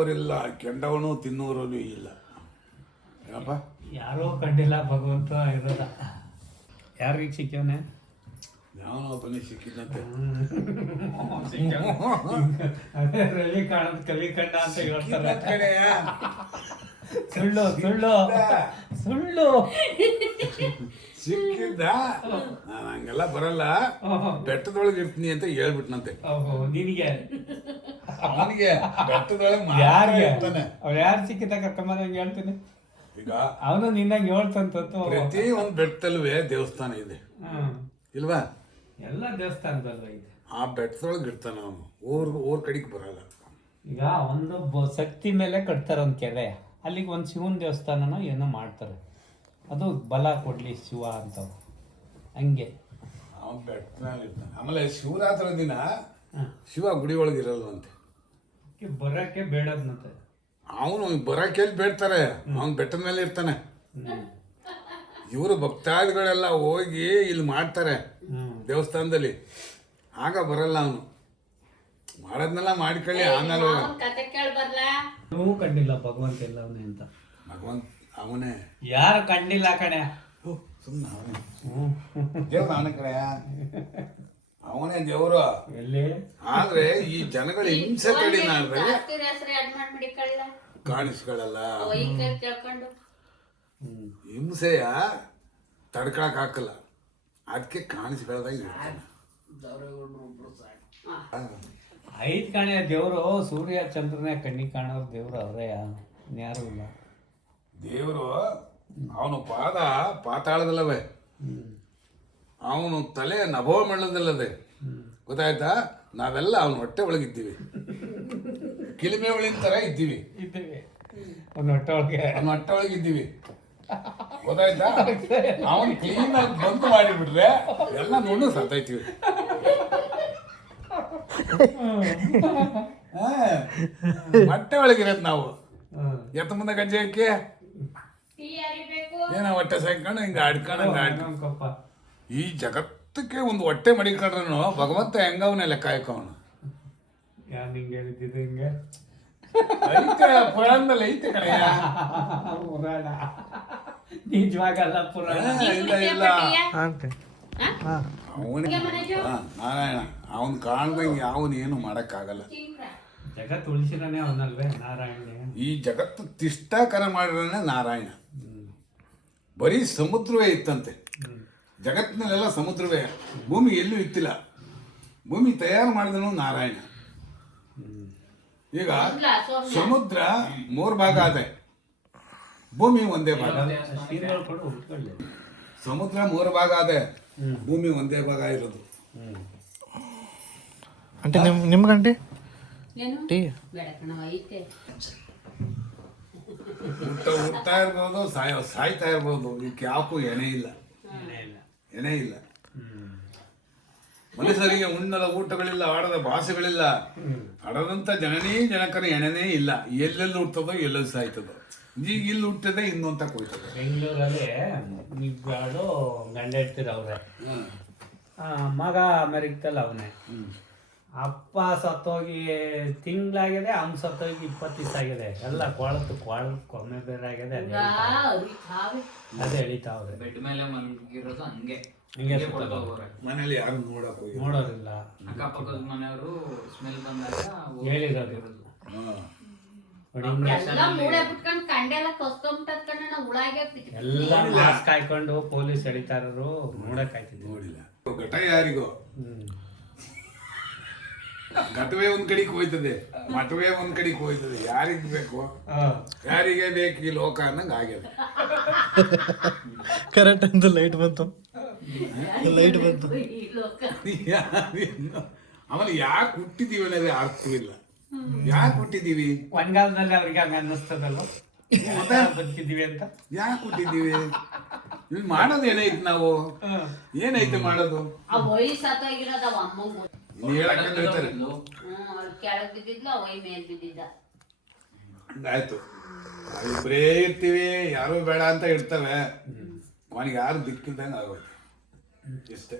ಅವರಿಲ್ಲ ಕೆಂಡವನು ತಿನ್ನೋರಲ್ಲೂ ಇಲ್ಲ ಏನಪ್ಪ ಯಾರೋ ಕಂಡಿಲ್ಲ ಭಗವಂತ ಇರೋದ ಯಾರಿಗೆ ಸಿಕ್ಕವನೆ ಯಾವನೋ ಒಬ್ಬನೇ ಸಿಕ್ಕಿದಂತೆ ಅದೇ ರವಿ ಕಾಣದ್ ಕವಿ ಕಂಡ ಅಂತ ಹೇಳ್ತಾರೆ ಸುಳ್ಳು ಸುಳ್ಳು ಸುಳ್ಳು ಸಿಕ್ಕಿದ್ದ ನಾನು ಹಂಗೆಲ್ಲ ಬರಲ್ಲ ಬೆಟ್ಟದೊಳಗೆ ಇರ್ತೀನಿ ಅಂತ ಹೇಳ್ಬಿಟ್ನಂತೆ ನಿನಗೆ ಅವನಿಗೆ ಬೆಟ್ಟದೊಳಗೆ ಯಾರಿಗೆ ಅವ್ರು ಯಾರು ಸಿಕ್ಕಿದ ಕರ್ಕೊಂಬಂದಂಗೆ ಹೇಳ್ತೀನಿ ಈಗ ಅವನು ನಿನ್ನಂಗೆ ಹೇಳ್ತಂತ ಪ್ರತಿ ಒಂದು ಬೆಟ್ಟದಲ್ಲೂ ದೇವಸ್ಥಾನ ಇದೆ ಇಲ್ವಾ ಎಲ್ಲ ದೇವಸ್ಥಾನದಲ್ಲ ಇದೆ ಆ ಬೆಟ್ಟದೊಳಗೆ ಇರ್ತಾನ ಅವನು ಊರ್ ಕಡೆಗೆ ಬರಲ್ಲ ಈಗ ಒಂದು ಶಕ್ತಿ ಮೇಲೆ ಕಟ್ತಾರೆ ಒಂದು ಕೆರೆ ಅಲ್ಲಿಗೆ ಒಂದು ಶಿವನ ದೇವಸ್ಥಾನನ ಏನೋ ಮಾಡ್ತಾರೆ ಅದು ಬಲ ಕೊಡ್ಲಿ ಶಿವ ಅಂತ ಹಂಗೆ ಅವನು ಬೆಟ್ಟದಲ್ಲಿ ಇರ್ತಾನೆ ಆಮೇಲೆ ಶಿವರಾತ್ರಿ ದಿನ ಶಿವ ಗುಡಿ ಒಳಗೆ ಇರಲ್ವಂತೆ ಬರಕ್ಕೆ ಬೇಡದ್ನಂತೆ ಅವನು ಬರಕ್ಕೆ ಬೇಡ್ತಾರೆ ಅವನು ಬೆಟ್ಟದ ಮೇಲೆ ಇರ್ತಾನೆ ಇವರು ಭಕ್ತಾದಿಗಳೆಲ್ಲ ಹೋಗಿ ಇಲ್ಲಿ ಮಾಡ್ತಾರೆ ದೇವಸ್ಥಾನದಲ್ಲಿ ಆಗ ಬರಲ್ಲ ಅವನು ಮಾಡೋದ್ನೆಲ್ಲ ಮಾಡ್ಕೊಳ್ಳಿ ಆಮೇಲೆ ನೀವು ಕಂಡಿಲ್ಲ ಭಗವಂತ ಎಲ್ಲ ಅವನೇ ಅಂತ ಭಗವಂತ ಅವನೇ ಯಾರು ಕಂಡಿಲ್ಲ ಕಣೆ ಸುಮ್ಮನೆ ಅವನೇ ದೇವ್ರ ಅವನ ಕಡೆ ಅವನೇ ದೇವರು ಎಲ್ಲಿ ಆದ್ರೆ ಈ ಜನಗಳ ಹಿಂಸೆ ಕಡೆ ಕಾಣಿಸ್ಕೊಳ್ಳಲ್ಲ ಹಿಂಸೆಯ ತಡ್ಕೊಳಕ್ ಹಾಕಲ್ಲ ಅದಕ್ಕೆ ಕಾಣಿಸ್ಕೊಳ್ಳೋದಾಗ ಇರ್ತಾನೆ ಐದು ಕಣೆ ದೇವರು ಸೂರ್ಯ ಚಂದ್ರನೇ ಕಣ್ಣಿಗೆ ಕಾಣೋರು ದೇವ್ರು ಅವರೇ ಯಾರು ಇಲ್ಲ ದೇವರು ಅವನು ಪಾದ ಪಾತಾಳದಲ್ಲವೇ ಅವನು ತಲೆ ನಭೋಮಂಡಲದಲ್ಲದೆ ಗೊತ್ತಾಯ್ತಾ ನಾವೆಲ್ಲ ಅವನ ಹೊಟ್ಟೆ ಒಳಗಿದ್ದೀವಿ ಕಿಲಿಮೆ ಒಳಗಿನ ತರ ಇದ್ದೀವಿ ಒಂದು ಹೊಟ್ಟೆ ಒಳಗೆ ಅವನ ಹೊಟ್ಟೆ ಒಳಗಿದ್ದೀವಿ ಗೊತ್ತಾಯ್ತಾ ಅವನು ಕ್ಲೀನ್ ಆಗಿ ಬಂದು ಮಾಡಿಬಿಟ್ರೆ ಎಲ್ಲ ನುಣ್ಣು ಸತ್ತೈತೀವಿ ಹೊಟ್ಟೆ ಒಳಗಿರೋದು ನಾವು ಎತ್ತ ಮುಂದೆ ಗಜ್ಜೆ ಹಾಕಿ ಏನೋ ಹೊಟ್ಟೆ ಸಾಯ್ಕೊಂಡು ಹಿಂಗ ಆಡ್ಕೊಂಡಂಗ ಈ ಜಗತ್ತಕ್ಕೆ ಒಂದು ಹೊಟ್ಟೆ ಮಡಿಕೊಂಡ್ರು ಭಗವಂತ ಹೆಂಗವನೇ ಲೆಕ್ಕ ಹಾಕೋನು ಯಾರು ನಿಂಗೆ ಹೇಳಿದ್ದಿದ್ದು ಹಿಂಗೆ ಐತೆ ಪುರಾಣದಲ್ಲಿ ಐತೆ ಕಡೆಯ ಪುರಾಣ ನಿಜವಾಗಲ್ಲ ಪುರಾಣ ಇಲ್ಲ ಇಲ್ಲ ಅವನಿಗೆ ನಾರಾಯಣ ಅವನ್ ಕಾಣ್ದಂಗೆ ಅವನು ಏನು ಮಾಡಕ್ಕಾಗಲ್ಲ ಜಗತ್ ಉಳಿಸಿರನೇ ಅವನಲ್ವೇ ನಾರಾಯಣ ಈ ಜಗತ್ತು ತಿಷ್ಟಾಕರ ಮಾಡಿರೋನೆ ನಾರಾಯಣ ಬರೀ ಸಮುದ್ರವೇ ಇತ್ತಂತೆ ಜಗತ್ತಿನಲ್ಲೆಲ್ಲ ಸಮುದ್ರವೇ ಭೂಮಿ ಎಲ್ಲೂ ಇತ್ತಿಲ್ಲ ಭೂಮಿ ತಯಾರು ಮಾಡಿದನು ನಾರಾಯಣ ಈಗ ಸಮುದ್ರ 3 ಭಾಗ ಆದೆ ಭೂಮಿ ಒಂದೇ ಭಾಗ ಸಮುದ್ರ 3 ಭಾಗ ಆದೆ ಭೂಮಿ ಒಂದೇ ಭಾಗ ಇರೋದು అంటే నిమ్మకంటే ಹುಟ್ತಾ ಇರ್ಬೋದು ಸಾಯ್ತಾ ಇರ್ಬೋದು ಇದಕ್ಕೆ ಯಾಕೂ ಎಣೆ ಇಲ್ಲ ಮನುಷ್ಯರಿಗೆ ಉಣ್ಣದ ಊಟಗಳಿಲ್ಲ ಆಡದ ಭಾಷೆಗಳಿಲ್ಲ ಆಡದಂತ ಜನನೇ ಜನಕನ ಎಣೆನೇ ಇಲ್ಲ ಎಲ್ಲೆಲ್ಲಿ ಹುಟ್ಟದೋ ಎಲ್ಲೆಲ್ಲಿ ಸಾಯ್ತದೋ ಈಗ ಇಲ್ಲಿ ಹುಟ್ಟದೆ ಇನ್ನೊಂತ ಕೊಯ್ತದೆ ಬೆಂಗಳೂರಲ್ಲಿ ಇಬ್ಬರು ಗಂಡ ಇರ್ತೀರ ಅವ್ರೆ ಮಗ ಅಮೆರಿಕದಲ್ಲಿ ಅವನೇ ಅಪ್ಪ ಸತ್ತೋಗಿ ತಿಂಗಳಾಗಿದೆ ಅವ್ನು ಸತ್ತೋಗಿ 20 ದಿವಸ ಆಗಿದೆ ಎಲ್ಲ ಕೊಮ್ಮೆ ಬೇರೆ ಆಗಿದೆ ಅದೇ ಎಳಿತಾವ್ರೆ ಬೆಡ್ ಮೇಲೆ ಮಲಗಿರೋದು ಹಂಗೆ ಮನೇಲಿ ಯಾರು ನೋಡೋದಿಲ್ಲ ಅಕ್ಕಪಕ್ಕದ ಮನೆಯವರು ಸ್ಮೆಲ್ ಬಂದಾಗ ಹೇಳಿರೋದು ಎಲ್ಲ ಮಾಸ್ಕ್ ಹಾಕೊಂಡು ಪೊಲೀಸ್ ಎಳಿತಾರರು ನೋಡಕ್ ಆಯ್ತಿದ್ರು ನೋಡಿಲ್ಲ ಘಟ ಯಾರಿಗೋ ಘಟವೇ ಒಂದ್ ಕಡೆಗೆ ಹೋಯ್ತದೆ ಮಠವೇ ಒಂದ್ ಕಡೆಗೆ ಹೋಯ್ತದೆ ಯಾರಿಗ್ ಬೇಕು ಯಾರಿಗೆ ಬೇಕು ಈ ಲೋಕ ಅನ್ನಂಗ ಆಗ್ಯದ ಕರೆಕ್ಟ್ ಅಂತ ಲೈಟ್ ಬಂತು ಆಮೇಲೆ ಯಾಕೆ ಹುಟ್ಟಿದೀವಿ ಅನ್ನೋದೇ ಅರ್ಥವಿಲ್ಲ ಯಾಕೆ ಹುಟ್ಟಿದೀವಿ ಒಂದ್ಗಾಲದಲ್ಲಿ ಅವ್ರಿಗೆ ಹಂಗ ಅನ್ನಿಸ್ತದಲ್ಲ ಬದುಕಿದೀವಿ ಅಂತ ಯಾಕೆ ಹುಟ್ಟಿದೀವಿ ಇಲ್ಲಿ ಮಾಡೋದು ಏನೈತಿ ನಾವು ಏನೈತೆ ಮಾಡೋದು ಆಯ್ತು ಇಬ್ಬರೇ ಇರ್ತೀವಿ ಯಾರು ಬೇಡ ಅಂತ ಇರ್ತವೆ ಅವನಿಗೆ ಯಾರು ದಿಕ್ಕಿಲ್ದಂಗೆ ಆಗೋಯ್ತು ಇಷ್ಟೇ